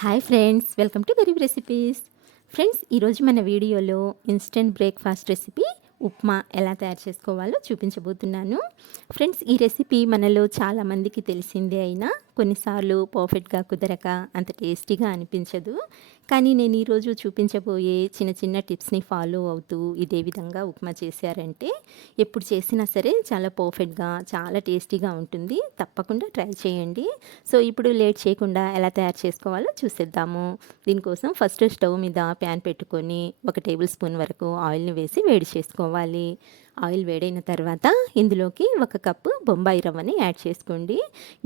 Hi friends, welcome to Garib recipes. Friends, ఈరోజు మన వీడియోలో ఇన్స్టెంట్ బ్రేక్ఫాస్ట్ రెసిపీ ఉప్మా ఎలా తయారు చేసుకోవాలో చూపించబోతున్నాను. ఫ్రెండ్స్, ఈ రెసిపీ మనలో చాలామందికి తెలిసిందే అయినా కొన్నిసార్లు పర్ఫెక్ట్గా కుదరక అంత టేస్టీగా అనిపించదు. కానీ నేను ఈరోజు చూపించబోయే చిన్న చిన్న టిప్స్ని ఫాలో అవుతూ ఇదే విధంగా ఉప్మా చేశారంటే ఎప్పుడు చేసినా సరే చాలా పర్ఫెక్ట్గా చాలా టేస్టీగా ఉంటుంది. తప్పకుండా ట్రై చేయండి. సో ఇప్పుడు లేట్ చేయకుండా ఎలా తయారు చేసుకోవాలో చూసేద్దాము. దీనికోసం ఫస్ట్ స్టవ్ మీద ప్యాన్ పెట్టుకొని 1 టేబుల్ స్పూన్ వరకు ఆయిల్ని వేసి వేడి చేసుకోవాలి. ఆయిల్ వేడైన తర్వాత ఇందులోకి 1 కప్పు బొంబాయి రవ్వని యాడ్ చేసుకోండి.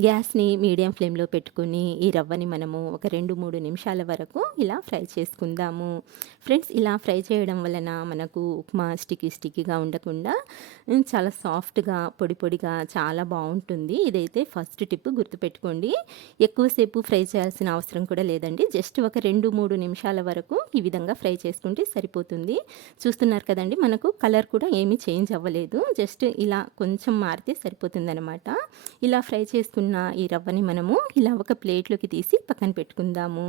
గ్యాస్ని మీడియం ఫ్లేమ్లో పెట్టుకుని ఈ రవ్వని మనము ఒక 2-3 నిమిషాల వరకు ఇలా ఫ్రై చేసుకుందాము. ఫ్రెండ్స్, ఇలా ఫ్రై చేయడం వలన మనకు ఉప్మా స్టిక్కీగా ఉండకుండా చాలా సాఫ్ట్గా పొడి పొడిగా చాలా బాగుంటుంది. ఇదైతే ఫస్ట్ టిప్, గుర్తుపెట్టుకోండి. ఎక్కువసేపు ఫ్రై చేయాల్సిన అవసరం కూడా లేదండి. జస్ట్ ఒక 2-3 నిమిషాల వరకు ఈ విధంగా ఫ్రై చేసుకుంటే సరిపోతుంది. చూస్తున్నారు కదండి, మనకు కలర్ కూడా ఏమీ చేంజ్ అవ్వలేదు. జస్ట్ ఇలా కొంచెం మారితే సరిపోతుందన్నమాట. ఇలా ఫ్రై చేసుకున్న ఈ రవ్వని మనము ఇలా ఒక ప్లేట్లోకి తీసి పక్కన పెట్టుకుందాము.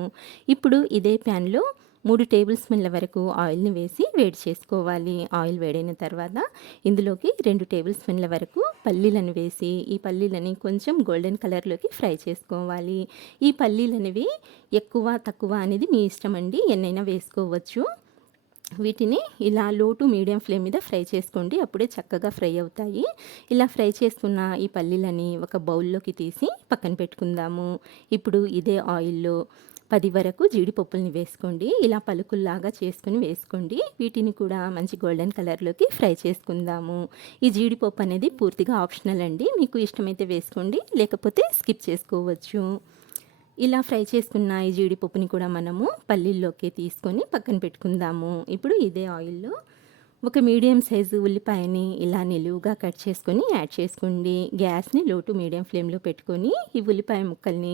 ఇప్పుడు ఇదే ప్యాన్లో 3 టేబుల్ స్పూన్ల వరకు ఆయిల్ని వేసి వేడి చేసుకోవాలి. ఆయిల్ వేడైన తర్వాత ఇందులోకి 2 టేబుల్ స్పూన్ల వరకు పల్లీలను వేసి ఈ పల్లీలని కొంచెం గోల్డెన్ కలర్లోకి ఫ్రై చేసుకోవాలి. ఈ పల్లీలు అనేవి ఎక్కువ తక్కువ అనేది మీ ఇష్టం అండి, ఎన్నైనా వేసుకోవచ్చు. వీటిని ఇలా లో టు మీడియం ఫ్లేమ్ మీద ఫ్రై చేసుకోండి, అప్పుడే చక్కగా ఫ్రై అవుతాయి. ఇలా ఫ్రై చేసుకున్న ఈ పల్లీలని ఒక బౌల్లోకి తీసి పక్కన పెట్టుకుందాము. ఇప్పుడు ఇదే ఆయిల్లో 10 వరకు జీడిపప్పుల్ని వేసుకోండి. ఇలా పలుకుల్లాగా చేసుకుని వేసుకోండి. వీటిని కూడా మంచి గోల్డెన్ కలర్లోకి ఫ్రై చేసుకుందాము. ఈ జీడిపప్పు అనేది పూర్తిగా ఆప్షనల్ అండి, మీకు ఇష్టమైతే వేసుకోండి, లేకపోతే స్కిప్ చేసుకోవచ్చు. ఇలా ఫ్రై చేసుకున్న ఈ జీడిపప్పుని కూడా మనము పల్లీల్లోకి తీసుకొని పక్కన పెట్టుకుందాము. ఇప్పుడు ఇదే ఆయిల్లో ఒక మీడియం సైజు ఉల్లిపాయని ఇలా నిలువుగా కట్ చేసుకొని యాడ్ చేసుకోండి. గ్యాస్ని లో టు మీడియం ఫ్లేమ్లో పెట్టుకొని ఈ ఉల్లిపాయ ముక్కల్ని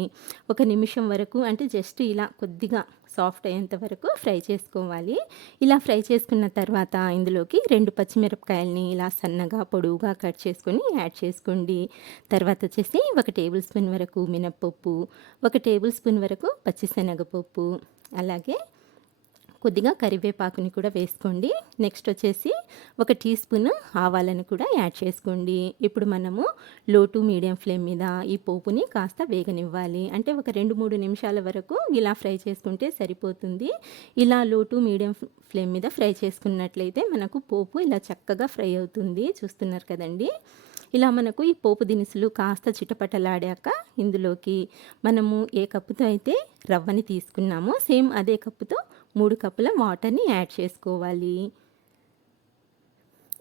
1 నిమిషం వరకు, అంటే జస్ట్ ఇలా కొద్దిగా సాఫ్ట్ అయ్యేంత వరకు ఫ్రై చేసుకోవాలి. ఇలా ఫ్రై చేసుకున్న తర్వాత ఇందులోకి 2 పచ్చిమిరపకాయలని ఇలా సన్నగా పొడవుగా కట్ చేసుకొని యాడ్ చేసుకోండి. తర్వాత వచ్చేసి 1 టేబుల్ స్పూన్ వరకు మినప్పప్పు, 1 టేబుల్ స్పూన్ వరకు పచ్చిశనగపప్పు, అలాగే కొద్దిగా కరివేపాకుని కూడా వేసుకోండి. నెక్స్ట్ వచ్చేసి 1 టీ స్పూన్ ఆవాలను కూడా యాడ్ చేసుకోండి. ఇప్పుడు మనము లో టు మీడియం ఫ్లేమ్ మీద ఈ పోపుని కాస్త వేగనివ్వాలి. అంటే ఒక 2-3 నిమిషాల వరకు ఇలా ఫ్రై చేసుకుంటే సరిపోతుంది. ఇలా లో టు మీడియం ఫ్లేమ్ మీద ఫ్రై చేసుకున్నట్లయితే మనకు పోపు ఇలా చక్కగా ఫ్రై అవుతుంది. చూస్తున్నారు కదండి. ఇలా మనకు ఈ పోపు దినుసులు కాస్త చిటపటలాడాక ఇందులోకి మనము ఏ కప్పుతో అయితే రవ్వని తీసుకున్నామో సేమ్ అదే కప్పుతో 3 కప్పుల వాటర్ని యాడ్ చేసుకోవాలి.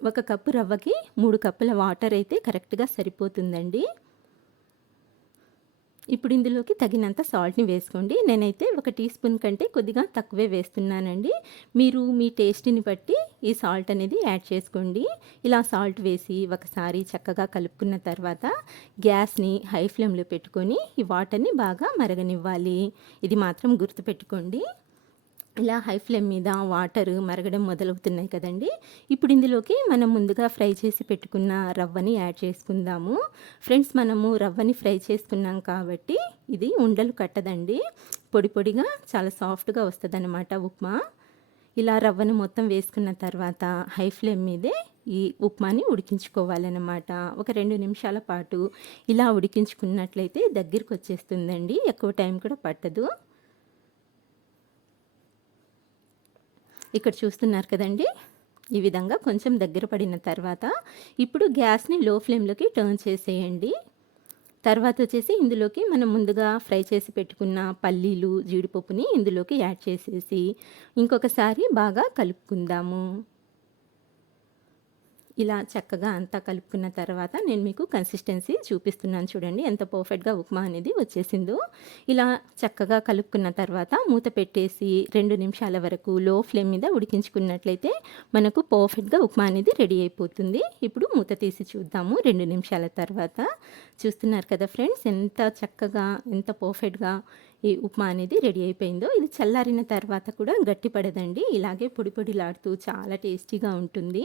1 కప్పు రవ్వకి 3 కప్పుల వాటర్ అయితే కరెక్ట్గా సరిపోతుందండి. ఇప్పుడు ఇందులోకి తగినంత సాల్ట్ని వేసుకోండి. నేనైతే 1 టీ స్పూన్ కంటే కొద్దిగా తక్కువే వేస్తున్నానండి. మీరు మీ టేస్ట్ని బట్టి ఈ సాల్ట్ అనేది యాడ్ చేసుకోండి. ఇలా సాల్ట్ వేసి ఒకసారి చక్కగా కలుపుకున్న తర్వాత గ్యాస్ని హై ఫ్లేమ్లో పెట్టుకొని ఈ వాటర్ని బాగా మరగనివ్వాలి. ఇది మాత్రం గుర్తుపెట్టుకోండి. ఇలా హై ఫ్లేమ్ మీద వాటర్ మరగడం మొదలవుతున్నాయి కదండి. ఇప్పుడు ఇందులోకి మనం ముందుగా ఫ్రై చేసి పెట్టుకున్న రవ్వని యాడ్ చేసుకుందాము. ఫ్రెండ్స్, మనము రవ్వని ఫ్రై చేసుకున్నాం కాబట్టి ఇది ఉండలు కట్టదండి, పొడి పొడిగా చాలా సాఫ్ట్గా వస్తుంది అన్నమాట ఉప్మా. ఇలా రవ్వను మొత్తం వేసుకున్న తర్వాత హై ఫ్లేమ్ మీదే ఈ ఉప్మాని ఉడికించుకోవాలన్నమాట. ఒక 2 నిమిషాల పాటు ఇలా ఉడికించుకున్నట్లయితే దగ్గరికి వచ్చేస్తుందండి, ఎక్కువ టైం కూడా పట్టదు. ఇక్కడ చూస్తున్నారు కదండి, ఈ విధంగా కొంచెం దగ్గర పడిన తర్వాత ఇప్పుడు గ్యాస్ని లో ఫ్లేమ్లోకి టర్న్ చేసేయండి. తర్వాత వచ్చేసి ఇందులోకి మనం ముందుగా ఫ్రై చేసి పెట్టుకున్న పల్లీలు జీడిపప్పుని ఇందులోకి యాడ్ చేసేసి ఇంకొకసారి బాగా కలుపుకుందాము. ఇలా చక్కగా అంతా కలుపుకున్న తర్వాత నేను మీకు కన్సిస్టెన్సీ చూపిస్తున్నాను, చూడండి ఎంత పర్ఫెక్ట్గా ఉప్మా అనేది వచ్చేసిందో. ఇలా చక్కగా కలుపుకున్న తర్వాత మూత పెట్టేసి 2 నిమిషాల వరకు లో ఫ్లేమ్ మీద ఉడికించుకున్నట్లయితే మనకు పర్ఫెక్ట్గా ఉప్మా అనేది రెడీ అయిపోతుంది. ఇప్పుడు మూత తీసి చూద్దాము 2 నిమిషాల తర్వాత. చూస్తున్నారు కదా ఫ్రెండ్స్, ఎంత చక్కగా ఎంత పర్ఫెక్ట్గా ఈ ఉప్మా అనేది రెడీ అయిపోయిందో. ఇది చల్లారిన తర్వాత కూడా గట్టి పడదండి, ఇలాగే పొడి పొడిలాడుతూ చాలా టేస్టీగా ఉంటుంది.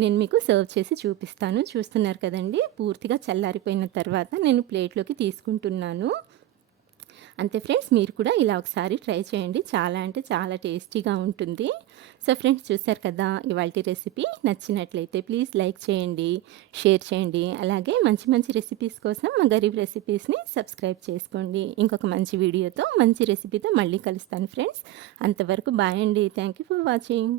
నేను మీకు సర్వ్ చేసి చూపిస్తాను. చూస్తున్నారు కదండి, పూర్తిగా చల్లారిపోయిన తర్వాత నేను ప్లేట్లోకి తీసుకుంటున్నాను. అంతే ఫ్రెండ్స్, మీరు కూడా ఇలా ఒకసారి ట్రై చేయండి. చాలా అంటే చాలా టేస్టీగా ఉంటుంది. సో ఫ్రెండ్స్, చూసారు కదా ఇవాల్టి రెసిపీ. నచ్చినట్లయితే ప్లీజ్ లైక్ చేయండి, షేర్ చేయండి. అలాగే మంచి మంచి రెసిపీస్ కోసం మా గరీబ్ రెసిపీస్ని సబ్స్క్రైబ్ చేసుకోండి. ఇంకొక మంచి వీడియోతో మంచి రెసిపీతో మళ్ళీ కలుస్తాను ఫ్రెండ్స్. అంతవరకు బాయ్ అండి. Thank you for watching.